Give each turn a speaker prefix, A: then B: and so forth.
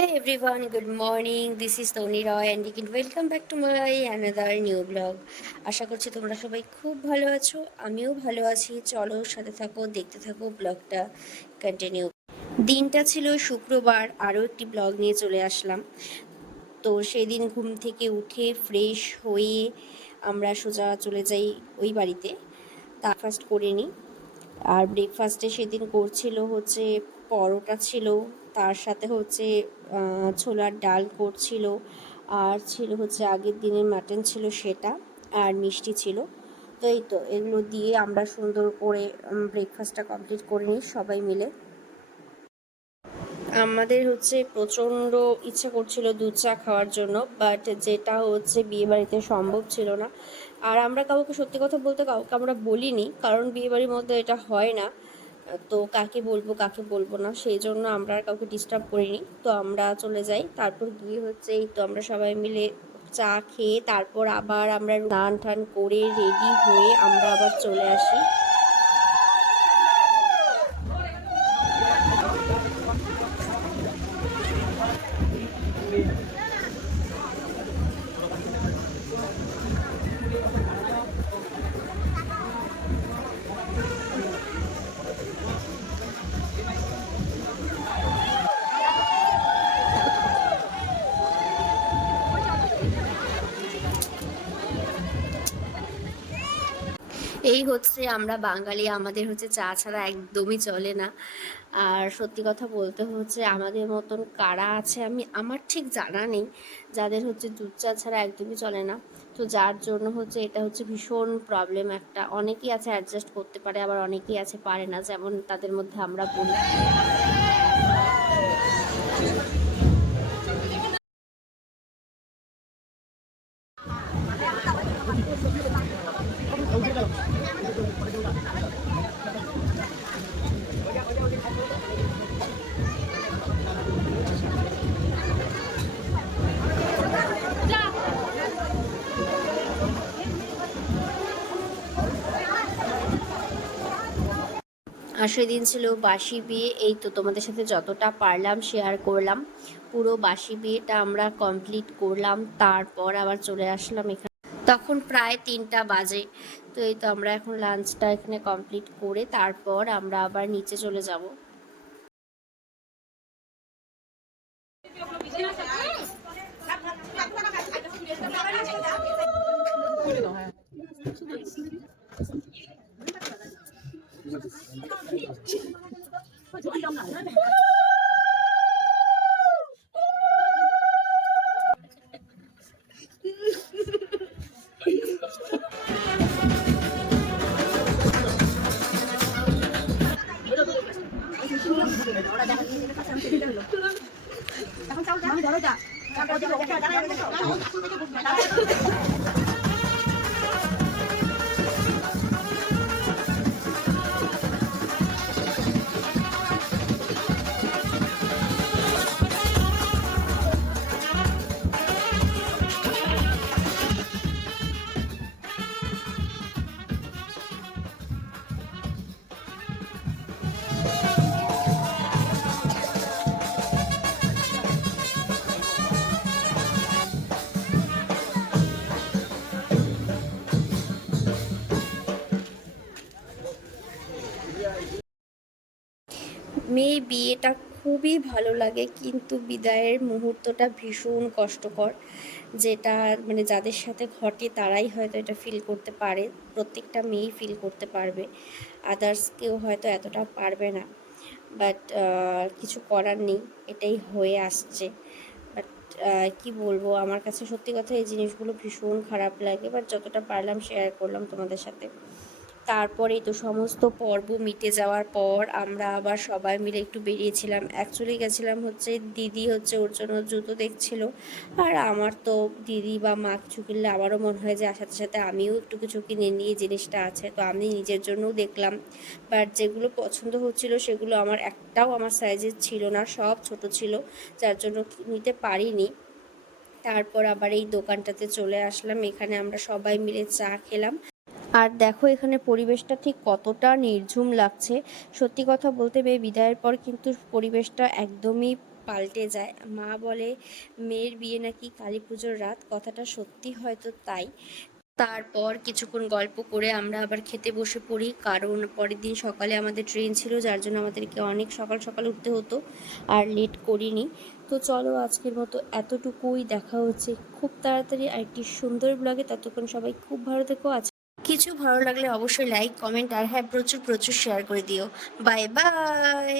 A: Everyone, good morning. This is Tony Roy and you can welcome back to my another new vlog. আশা করছি তোমরা সবাই খুব ভালো আছো। আমিও ভালো আছি। চলো সাথে থাকো দেখতে থাকো ব্লগটা কন্টিনিউ দিনটা ছিল শুক্রবার আরও একটি ব্লগ নিয়ে চলে আসলাম। তো সেই দিন ঘুম থেকে উঠে ফ্রেশ হয়ে আমরা সোজা চলে যাই ওই বাড়িতে। তা ফার্স্ট করে নিই। আর ব্রেকফাস্টে সেদিন করছিল হচ্ছে পরোটা ছিল তার সাথে হচ্ছে ছোলার ডাল করছিল। আর ছিল হচ্ছে আগের দিনের মাটন ছিল সেটা, আর মিষ্টি ছিল। তো এই তো, এগুলো দিয়ে আমরা সুন্দর করে ব্রেকফাস্টটা কমপ্লিট করে নিই সবাই মিলে। আমাদের হচ্ছে প্রচণ্ড ইচ্ছা করছিল দুধ চা খাওয়ার জন্য বাট যেটা হচ্ছে বিয়ে বাড়িতে সম্ভব ছিল না। আর আমরা কাউকে সত্যি কথা বলতে কাউকে আমরা বলিনি, কারণ বিয়ে বাড়ির মধ্যে এটা হয় না। তো কাকে বলব কাকে বলব না, সেই জন্য আমরা আর কাউকে ডিস্টার্ব করিনি। তো আমরা চলে যাই। তারপর গিয়ে হচ্ছে এই তো আমরা সবাই মিলে চা খেয়ে তারপর আবার আমরা স্নান টান করে রেডি হয়ে আমরা আবার চলে আসি। এই হচ্ছে আমরা বাঙালি, আমাদের হচ্ছে চা ছাড়া একদমই চলে না। আর সত্যি কথা বলতে হচ্ছে আমাদের মতন কারা আছে আমি, আমার ঠিক জানা নেই। যাদের হচ্ছে দুধ চা ছাড়া একদমই চলে না। তো যার জন্য হচ্ছে এটা হচ্ছে ভীষণ প্রবলেম একটা। অনেকেই আছে অ্যাডজাস্ট করতে পারে, আবার অনেকেই আছে পারে না, যেমন তাদের মধ্যে আমরা বলি। সেদিন ছিল বাসি বিয়ে। এই তো তোমাদের সাথে যতটা পারলাম শেয়ার করলাম। পুরো বাসি বিয়েটা আমরা কমপ্লিট করলাম। তারপর আবার চলে আসলাম এখানে। তখন প্রায় তিনটা বাজে। তো এই তো আমরা এখন লাঞ্চটা এখানে কমপ্লিট করে তারপর আমরা আবার নিচে চলে যাব। এখন চাল আমি ধরো যা মেয়ে বিয়েটা খুবই ভালো লাগে, কিন্তু বিদায়ের মুহূর্তটা ভীষণ কষ্টকর। যেটা মানে যাদের সাথে ঘটে তারাই হয়তো এটা ফিল করতে পারে, প্রত্যেকটা মেয়েই ফিল করতে পারবে। আদার্স কেউ হয়তো এতটা পারবে না। বাট কিছু করার নেই, এটাই হয়ে আসছে। বাট কি বলব, আমার কাছে সত্যি কথা এই জিনিসগুলো ভীষণ খারাপ লাগে। বাট যতটা পারলাম শেয়ার করলাম তোমাদের সাথে। তারপরেই তো সমস্ত পর্ব মিটে যাওয়ার পর আমরা আবার সবাই মিলে একটু বেরিয়েছিলাম। অ্যাকচুয়ালি গেছিলাম হচ্ছে দিদি হচ্ছে ওর জন্য জুতো দেখছিল। আর আমার তো দিদি বা মা কিছু কিনলে আমারও মনে হয় যে সাথে সাথে আমিও একটু কিছু কিনে নিয়ে জিনিসটা আছে। তো আমি নিজের জন্যও দেখলাম। বাট যেগুলো পছন্দ হচ্ছিল সেগুলো আমার একটাও আমার সাইজের ছিল না, সব ছোট ছিল। যার জন্য নিতে পারিনি। তারপর আবার এই দোকানটাতে চলে আসলাম। এখানে আমরা সবাই মিলে চা খেলাম। আর দেখো এখানে পরিবেশটা ঠিক কতটা নির্ঝুম লাগছে। সত্যি কথা বলতে মেয়ে বিদায়ের পর কিন্তু পরিবেশটা একদমই পাল্টে যায়। মা বলে, মেয়ের বিয়ে নাকি কালী পুজোর রাত? কথাটা সত্যি হয়তো তাই। তারপর কিছুক্ষণ গল্প করে আমরা আবার খেতে বসে পড়ি। কারণ পরের দিন সকালে আমাদের ট্রেন ছিল, যার জন্য আমাদেরকে অনেক সকাল সকাল উঠতে হতো আর লেট করিনি। তো চলো আজকের মতো এতটুকুই। দেখা হচ্ছে খুব তাড়াতাড়ি আরেকটি সুন্দর ব্লগে ততক্ষণ সবাই খুব ভালো থেকো। আজ কিছু ভালো লাগলে অবশ্যই লাইক কমেন্ট আর হ্যাঁ প্রচুর প্রচুর শেয়ার করে দিও। Bye bye